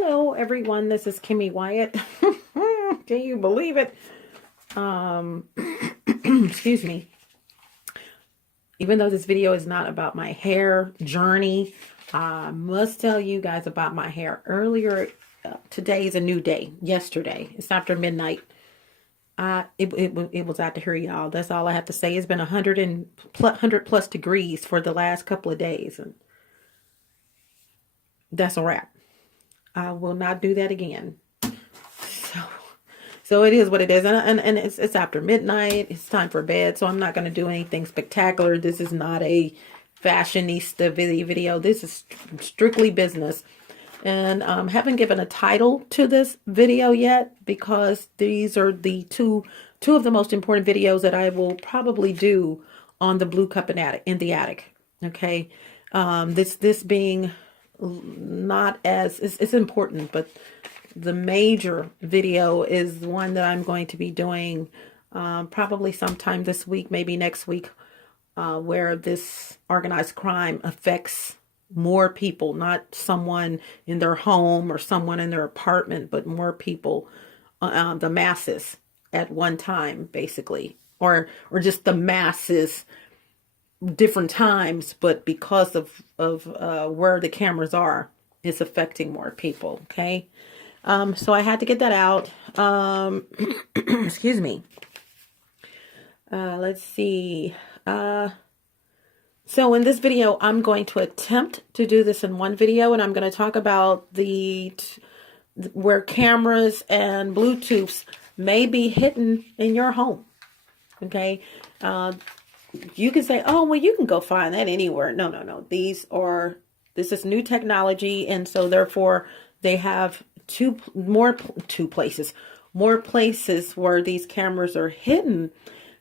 Hello everyone, this is Kimmy Wyatt. Can you believe it? Excuse me. Even though this video is not about my hair journey, I must tell you guys about my hair. Earlier, today is a new day. Yesterday, it's after midnight. It was out to here, y'all. That's all I have to say. It's been 100 plus degrees for the last couple of days, and that's a wrap. I will not do that again. So it is what it is. And it's after midnight. It's time for bed. So I'm not going to do anything spectacular. This is not a fashionista video. This is strictly business. And haven't given a title to this video yet, because these are the two of the most important videos that I will probably do on the blue cup in the attic. Okay. This being not as, it's important, but the major video is one that I'm going to be doing probably sometime this week, maybe next week, where this organized crime affects more people, not someone in their home or someone in their apartment, but more people, the masses at one time, basically, or just the masses different times, but because of where the cameras are, it's affecting more people. Okay. So I had to get that out. Excuse me. Let's see. So in this video, I'm going to attempt to do this in one video, and I'm going to talk about where cameras and Bluetooths may be hidden in your home. Okay. You can say, oh, well, you can go find that anywhere. No. This is new technology. And so therefore they have more places where these cameras are hidden,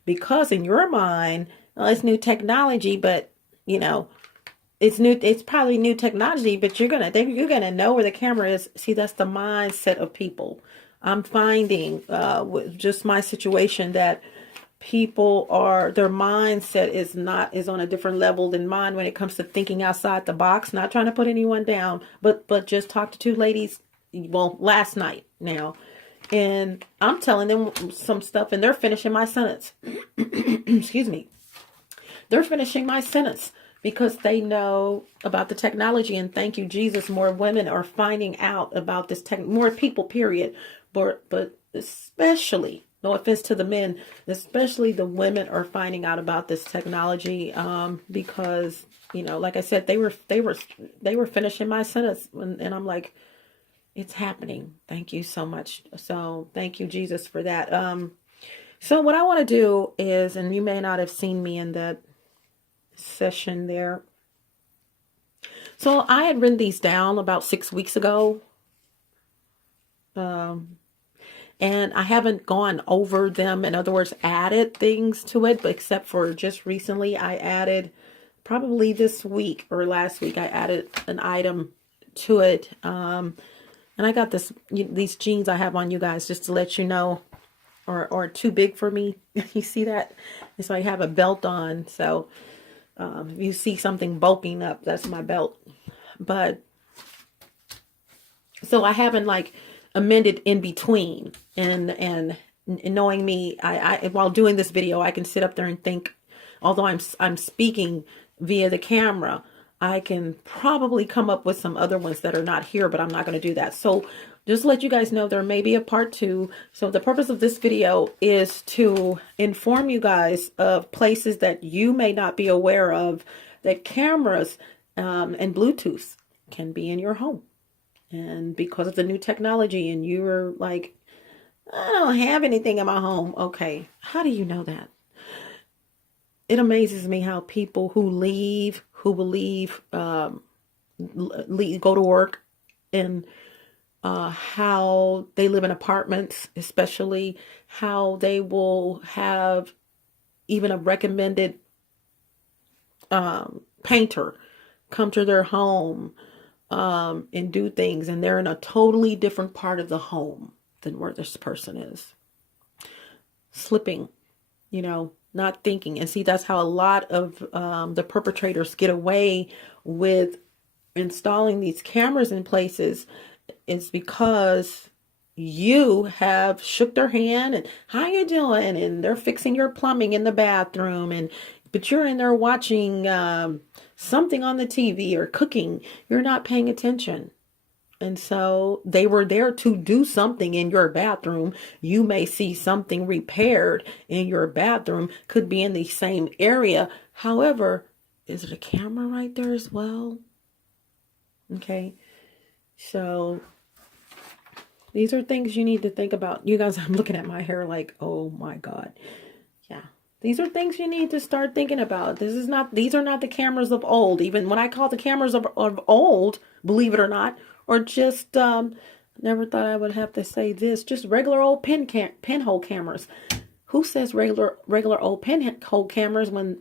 because in your mind, well, it's new technology, but it's probably new technology, but you're going to know where the camera is. See, that's the mindset of people. I'm finding, with just my situation, that their mindset is on a different level than mine when it comes to thinking outside the box. Not trying to put anyone down, but just talked to two ladies, well, last night now, and I'm telling them some stuff, and they're finishing my sentence. Excuse me. They're finishing my sentence because they know about the technology, and thank you, Jesus, more women are finding out about this more people, period. But especially, no offense to the men, especially the women are finding out about this technology, because, like I said, they were finishing my sentence, and I'm like, it's happening. Thank you so much. So thank you, Jesus, for that. So what I want to do is, and you may not have seen me in that session there. So I had written these down about 6 weeks ago. And I haven't gone over them. In other words, added things to it, but except for just recently, I added, probably this week or last week, I added an item to it. And I got these jeans I have on, you guys, just to let you know, are too big for me. You see that? And so I have a belt on. So if you see something bulking up, that's my belt. But so I haven't amended in between, and knowing me, I while doing this video, I can sit up there and think, although I'm speaking via the camera, I can probably come up with some other ones that are not here, but I'm not going to do that. So just let you guys know there may be a part 2. So the purpose of this video is to inform you guys of places that you may not be aware of, that cameras and Bluetooth can be in your home. And because of the new technology, and you're like, I don't have anything in my home. Okay. How do you know that? It amazes me how people who will leave, go to work, and how they live in apartments, especially how they will have even a recommended painter come to their home and do things, and they're in a totally different part of the home than where this person is. Slipping, not thinking. And see, that's how a lot of the perpetrators get away with installing these cameras in places it's because you have shook their hand and how you doing, and they're fixing your plumbing in the bathroom, and but you're in there watching something on the TV or cooking. You're not paying attention. And so they were there to do something in your bathroom. You may see something repaired in your bathroom, could be in the same area. However, is it a camera right there as well? Okay. So these are things you need to think about. You guys, I'm looking at my hair like, oh my God. Yeah. These are things you need to start thinking about. These are not the cameras of old. Even when I call the cameras of old, believe it or not, or just, never thought I would have to say this, just regular old pinhole cameras. Who says regular old pinhole cameras when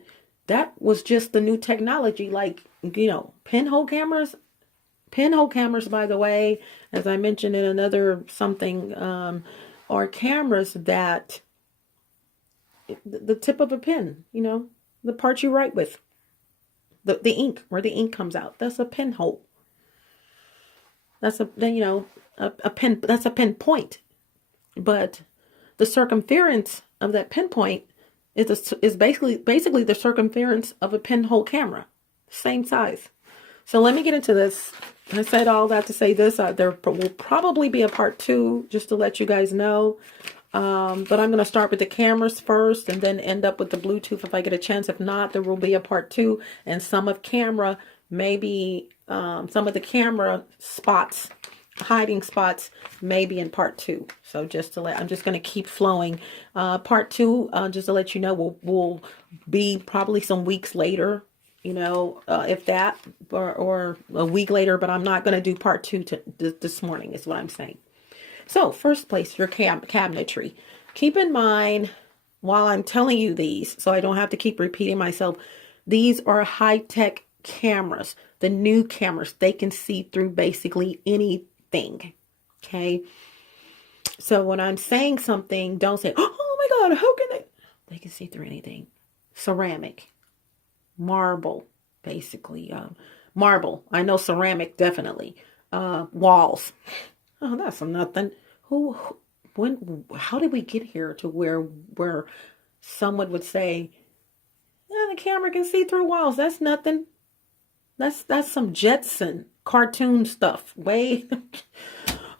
that was just the new technology? Like, pinhole cameras. Pinhole cameras, by the way, as I mentioned in another something, are cameras that the tip of a pen, the part you write with, the ink, where the ink comes out. That's a pinhole. That's a pen. That's a pinpoint. But the circumference of that pinpoint is basically the circumference of a pinhole camera, same size. So let me get into this. I said all that to say this. There will probably be a part 2, just to let you guys know. But I'm going to start with the cameras first and then end up with the Bluetooth if I get a chance. If not, there will be a part 2, and some of the camera spots, hiding spots, maybe in part 2. So I'm just going to keep flowing. Part 2, just to let you know, will be probably some weeks later. If that, or a week later, but I'm not going to do part 2 this morning is what I'm saying. So first place, your cabinetry. Keep in mind while I'm telling you these, so I don't have to keep repeating myself, these are high-tech cameras. The new cameras, they can see through basically anything. Okay. So when I'm saying something, don't say, oh my God, how can they can see through anything. Ceramic. Marble, basically. Marble. I know ceramic, definitely. Walls. Oh, that's nothing. How did we get here to where someone would say, yeah, the camera can see through walls? That's nothing. That's some Jetson cartoon stuff. Way,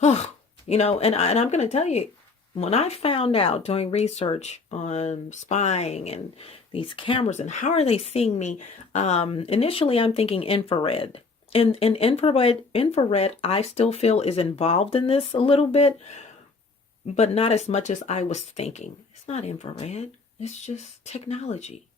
and I'm going to tell you, when I found out doing research on spying and these cameras and how are they seeing me, initially I'm thinking infrared. And infrared, I still feel is involved in this a little bit, but not as much as I was thinking. It's not infrared. It's just technology.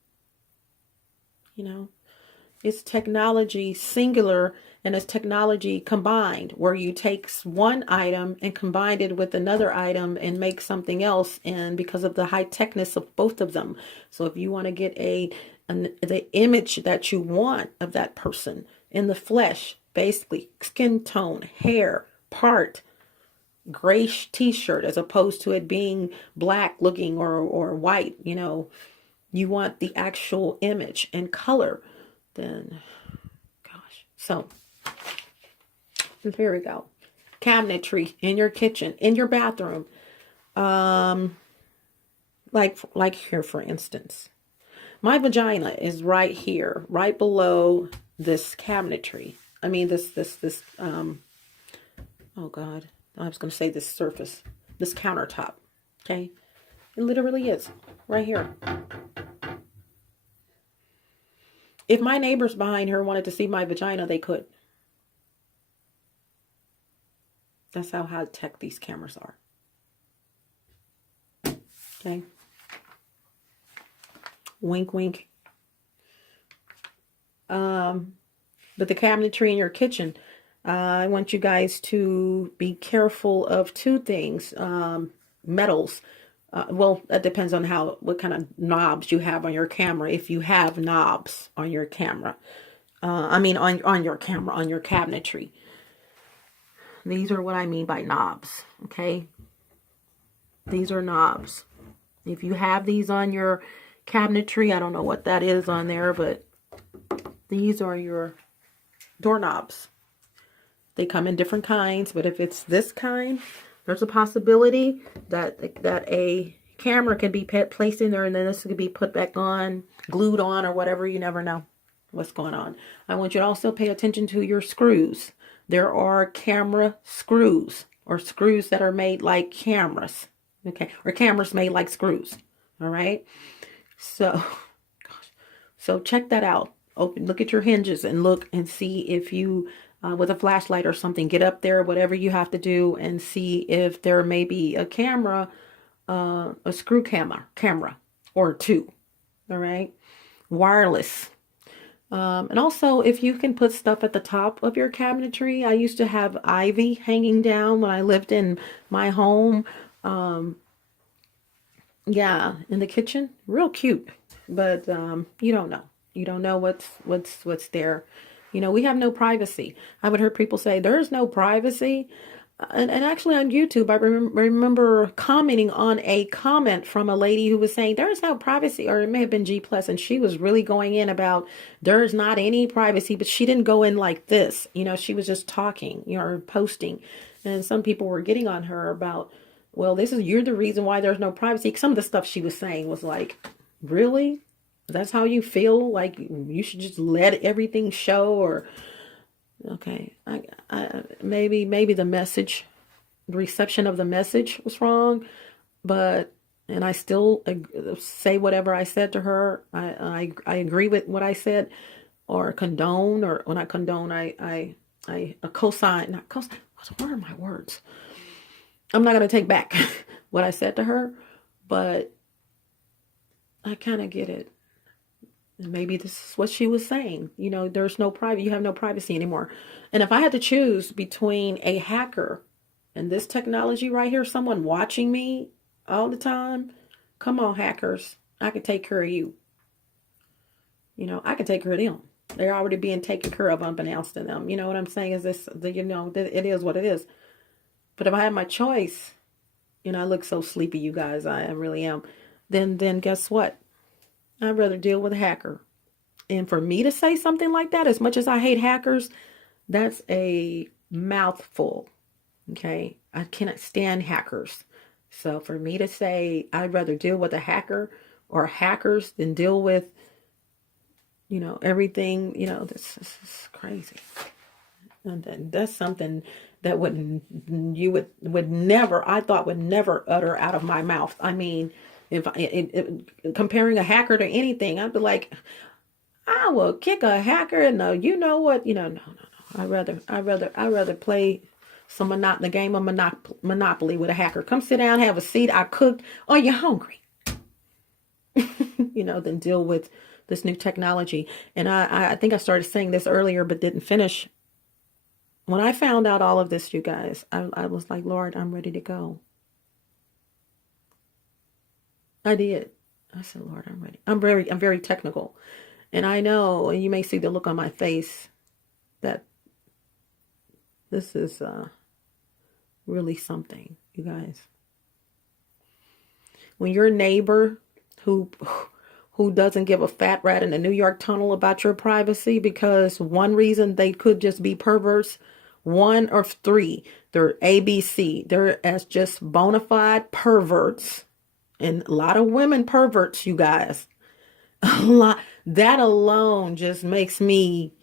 It's technology singular, and it's technology combined, where you take one item and combine it with another item and make something else. And because of the high techness of both of them. So if you want to get the image that you want of that person in the flesh, basically skin tone, hair, part, gray t-shirt, as opposed to it being black looking or white, you want the actual image and color, then gosh. So here we go. Cabinetry in your kitchen, in your bathroom. Like here, for instance, my vagina is right here, right below this cabinetry. I mean, this, oh God, I was going to say this surface, this countertop. Okay. It literally is right here. If my neighbors behind her wanted to see my vagina, they could. That's how high tech these cameras are. Okay. Wink, wink. But the cabinetry in your kitchen, I want you guys to be careful of two things. Metals. Well, that depends on what kind of knobs you have on your camera. If you have knobs on your camera, on your camera, on your cabinetry. These are what I mean by knobs. Okay. These are knobs. If you have these on your cabinetry, I don't know what that is on there, but these are your doorknobs. They come in different kinds, but if it's this kind, there's a possibility that a camera can be placed in there, and then this could be put back on, glued on, or whatever. You never know what's going on. I want you to also pay attention to your screws. There are camera screws, or screws that are made like cameras, okay, or cameras made like screws. All right. So check that out. Look at your hinges and look and see if you, with a flashlight or something, get up there, whatever you have to do, and see if there may be a camera, a screw camera or two. All right. Wireless. And also, if you can put stuff at the top of your cabinetry. I used to have ivy hanging down when I lived in my home. Yeah, in the kitchen. Real cute. But you don't know. You don't know what's there. You know, we have no privacy. I would hear people say there's no privacy. And actually on YouTube, I remember commenting on a comment from a lady who was saying there is no privacy, or it may have been G Plus, and she was really going in about there's not any privacy, but she didn't go in like this. You know, she was just talking, you know, or posting, and some people were getting on her about, well, you're the reason why there's no privacy. Some of the stuff she was saying was like, really? That's how you feel? Like you should just let everything show? Or okay, I maybe the reception of the message was wrong, and I still say whatever I said to her. I agree with what I said, or condone, or when I condone, I co-sign, not co-sign. What are my words? I'm not going to take back what I said to her, but I kind of get it. And maybe this is what she was saying. You know, there's no privacy. You have no privacy anymore. And if I had to choose between a hacker and this technology right here, someone watching me all the time, come on, hackers. I can take care of you. You know, I can take care of them. They're already being taken care of unbeknownst to them. You know what I'm saying? It is what it is. But if I had my choice, you know, I look so sleepy, you guys. I really am. Then guess what? I'd rather deal with a hacker. And for me to say something like that, as much as I hate hackers, that's a mouthful. Okay? I cannot stand hackers. So for me to say I'd rather deal with a hacker or hackers than deal with, you know, everything, you know, this is crazy. And that's something that would never, I thought would never utter out of my mouth. I mean, if comparing a hacker to anything, I'd be like, I will kick a hacker, and you know what, no. I'd rather play the game of Monopoly with a hacker. Come sit down, have a seat. I cooked. Oh, you're hungry, than deal with this new technology. And I think I started saying this earlier, but didn't finish. When I found out all of this, you guys, I was like, Lord, I'm ready to go. I did. I said, Lord, I'm ready. I'm very technical. And I know, and you may see the look on my face, that this is really something, you guys. When your neighbor who doesn't give a fat rat in the New York tunnel about your privacy, because one reason they could just be perverts, one or three, they're ABC, they're as just bona fide perverts, and a lot of women perverts, you guys. A lot. That alone just makes me.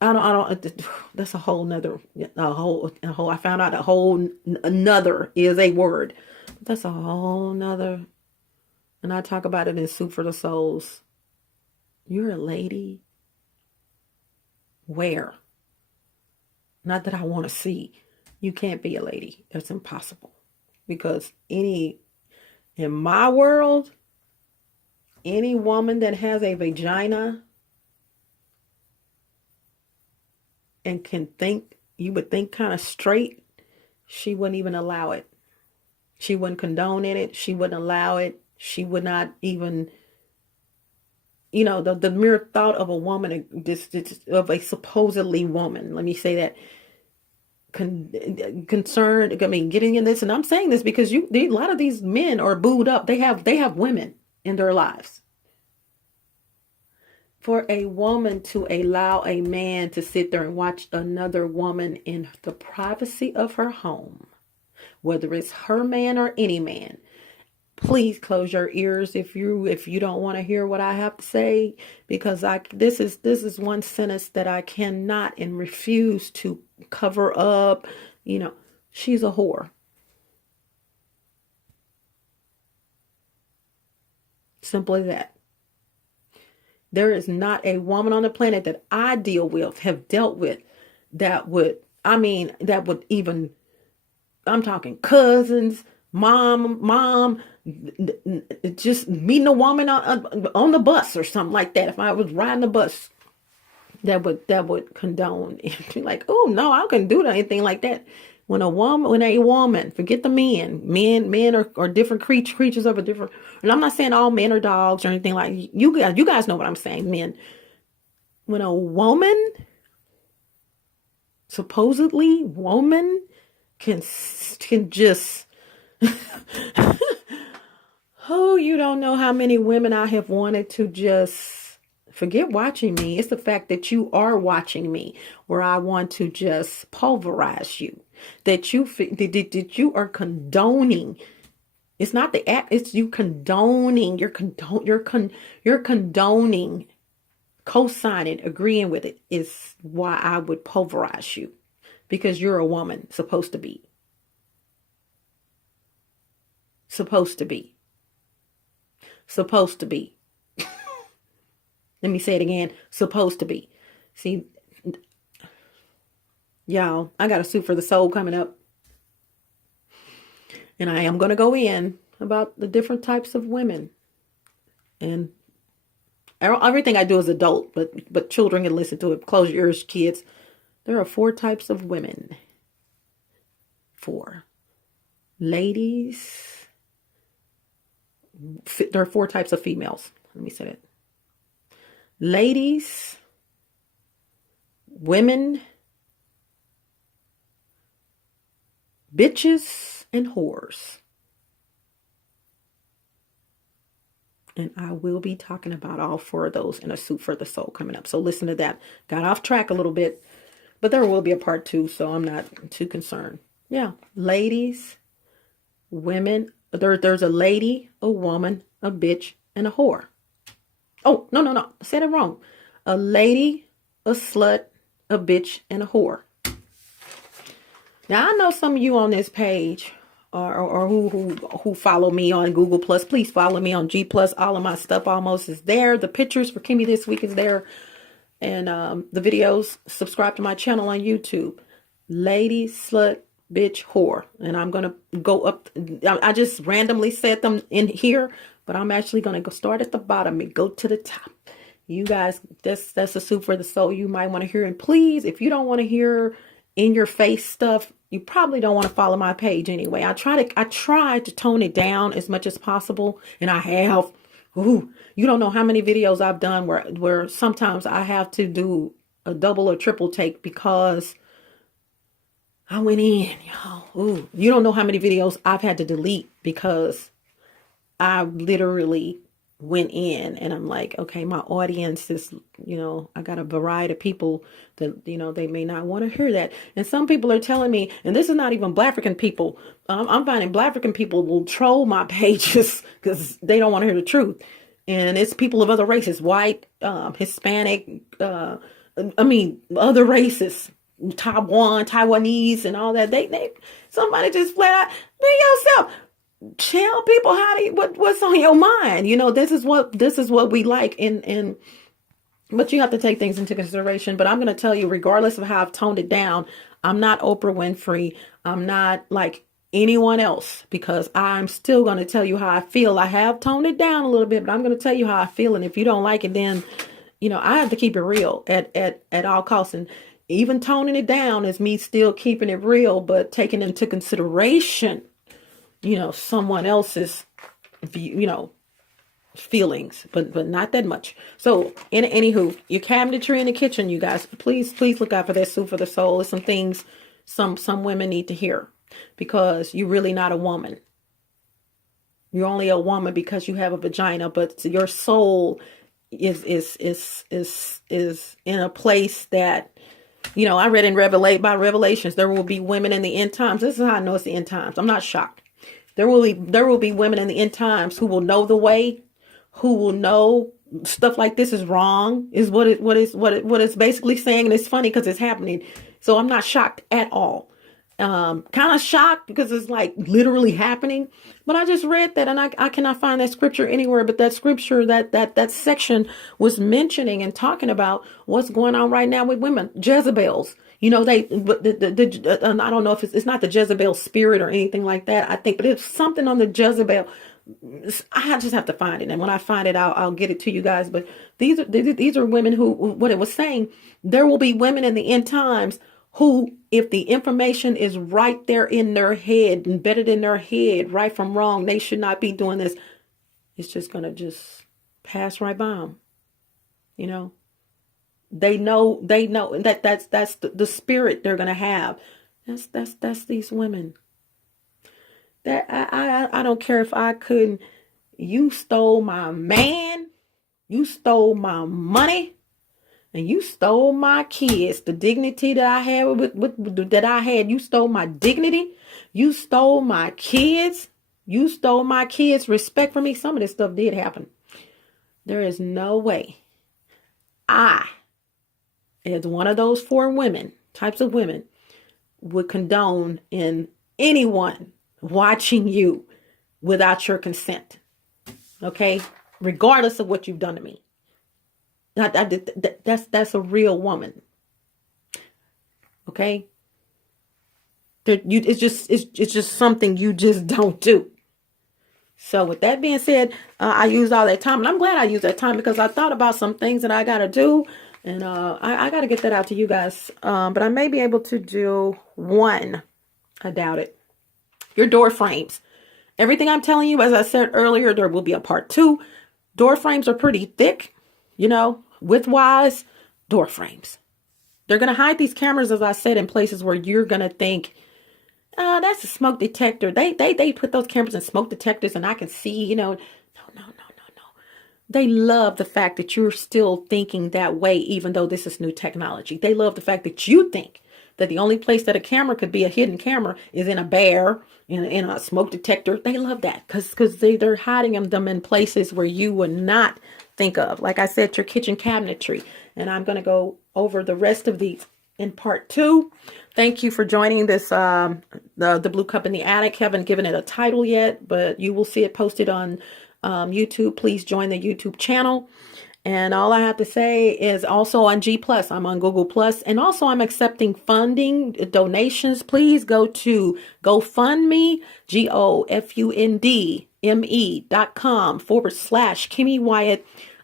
I don't. That's a whole nother. I found out a whole another is a word. That's a whole nother. And I talk about it in Soup for the Souls. You're a lady. Where? Not that I want to see. You can't be a lady. That's impossible. Because in my world, any woman that has a vagina and you would think kind of straight, she wouldn't even allow it. She wouldn't condone it. She wouldn't allow it. She would not even, the mere thought of a woman, of a supposedly woman, let me say that, concerned, getting in this, and I'm saying this because a lot of these men are booed up. They have women in their lives. For a woman to allow a man to sit there and watch another woman in the privacy of her home, whether it's her man or any man, please close your ears if you don't want to hear what I have to say, because this is one sentence that I cannot and refuse to cover up. She's a whore. Simple as that. There is not a woman on the planet that I have dealt with, that would even, I'm talking cousins, mom, just meeting a woman on the bus or something like that. If I was riding the bus, that would condone. Like, oh no, I couldn't do anything like that. When a woman, forget the men are different creatures of a different, and I'm not saying all men are dogs or anything like you guys know what I'm saying, men. When a woman, supposedly woman, can just, oh, you don't know how many women I have wanted to just forget watching me. It's the fact that you are watching me where I want to just pulverize you. That you are condoning. It's not the act, it's you condoning. You're condoning, co-signing, agreeing with it is why I would pulverize you. Because you're a woman, supposed to be. Supposed to be. Supposed to be. Let me say it again. Supposed to be. See, y'all, I got a Soup for the Soul coming up. And I am going to go in about the different types of women. And everything I do is adult, but children can listen to it. Close your ears, kids. There are 4 types of women. 4. Ladies. There are 4 types of females. Let me say that. Ladies, women, bitches, and whores. And I will be talking about all 4 of those in a Soup for the Soul coming up. So listen to that. Got off track a little bit, but there will be a part 2, so I'm not too concerned. Yeah, ladies, women. There's a lady, a woman, a bitch, and a whore. Oh, no. I said it wrong. A lady, a slut, a bitch, and a whore. Now, I know some of you on this page or who follow me on Google Plus. Please follow me on G Plus. All of my stuff almost is there. The pictures for Kimmy this week is there. And the videos. Subscribe to my channel on YouTube. Lady, slut, bitch, whore. And I'm going to go up. I just randomly said them in here. But I'm actually going to go start at the bottom and go to the top. You guys, that's a Soup for the Soul you might want to hear. And please, if you don't want to hear in your face stuff, you probably don't want to follow my page anyway. I try to tone it down as much as possible. And I have. You don't know how many videos I've done where sometimes I have to do a double or triple take because I went in, y'all. You don't know how many videos I've had to delete because I literally went in and I'm like, okay, my audience is, I got a variety of people that, they may not want to hear that. And some people are telling me, and this is not even Black African people. I'm finding Black African people will troll my pages because they don't want to hear the truth. And it's people of other races, white, Hispanic, other races, Taiwanese and all that. Somebody just flat out, be yourself. Tell people what's on your mind. This is what we like. But you have to take things into consideration. But I'm going to tell you, regardless of how I've toned it down, I'm not Oprah Winfrey. I'm not like anyone else because I'm still going to tell you how I feel. I have toned it down a little bit, but I'm going to tell you how I feel. And if you don't like it, then, I have to keep it real at all costs. And even toning it down is me still keeping it real, but taking into consideration someone else's, feelings, but not that much. So, anywho, your cabinetry in the kitchen, you guys, please look out for that Soup for the Soul. There's some things some women need to hear because you're really not a woman. You're only a woman because you have a vagina, but your soul is in a place that, I read in Revelations, there will be women in the end times. This is how I know it's the end times. I'm not shocked. There will be women in the end times who will know the way, who will know stuff like this is wrong, is what it's basically saying. And it's funny because it's happening. So I'm not shocked at all. Kind of shocked because it's like literally happening. But I just read that, and I cannot find that scripture anywhere. But that scripture, that section was mentioning and talking about what's going on right now with women, Jezebels. I don't know if it's not the Jezebel spirit or anything like that. I think, but it's something on the Jezebel. I just have to find it, and when I find it, I'll get it to you guys. But these are women who, what it was saying, there will be women in the end times who, if the information is right there in their head, embedded in their head, right from wrong, they should not be doing this. It's just gonna just pass right by them. They know that's the spirit they're gonna have. That's these women. That I don't care if I couldn't. You stole my man, you stole my money, and you stole my kids. The dignity that I had that I had, you stole my dignity. You stole my kids. You stole my kids' respect for me. Some of this stuff did happen. There is no way I, as one of those four types of women, would condone in anyone watching you without your consent. Okay? Regardless of what you've done to me. That's a real woman. Okay? It's just something you just don't do. So with that being said, I used all that time, and I'm glad I used that time because I thought about some things that I got to do, and I got to get that out to you guys. But I may be able to do one. I doubt it. Your door frames. Everything I'm telling you, as I said earlier, there will be a part 2. Door frames are pretty thick, width-wise, door frames. They're going to hide these cameras, as I said, in places where you're going to think, that's a smoke detector. They put those cameras in smoke detectors and I can see, No. They love the fact that you're still thinking that way, even though this is new technology. They love the fact that you think that the only place that a camera could be a hidden camera is in a bear, in a smoke detector. They love that because they're hiding them in places where you would not think of. Like I said, your kitchen cabinetry. And I'm going to go over the rest of these in part 2. Thank you for joining this, the Blue Cup in the Attic. Haven't given it a title yet, but you will see it posted on YouTube. Please join the YouTube channel. And all I have to say is also on G+. I'm on Google+. And also I'm accepting funding, donations. Please go to GoFundMe, GoFundMe.com/KimMeWyatt.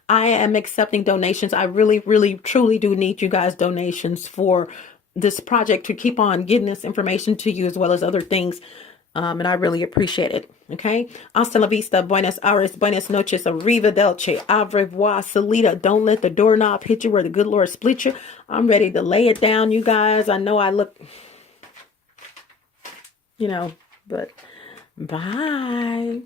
I am accepting donations. I really, really, truly do need you guys' donations for this project to keep on getting this information to you as well as other things. And I really appreciate it. Okay. Hasta la vista. Buenas Aires. Buenas noches. Arrivederci. Au revoir. Salida. Don't let the doorknob hit you where the good Lord split you. I'm ready to lay it down, you guys. I know I look, but bye.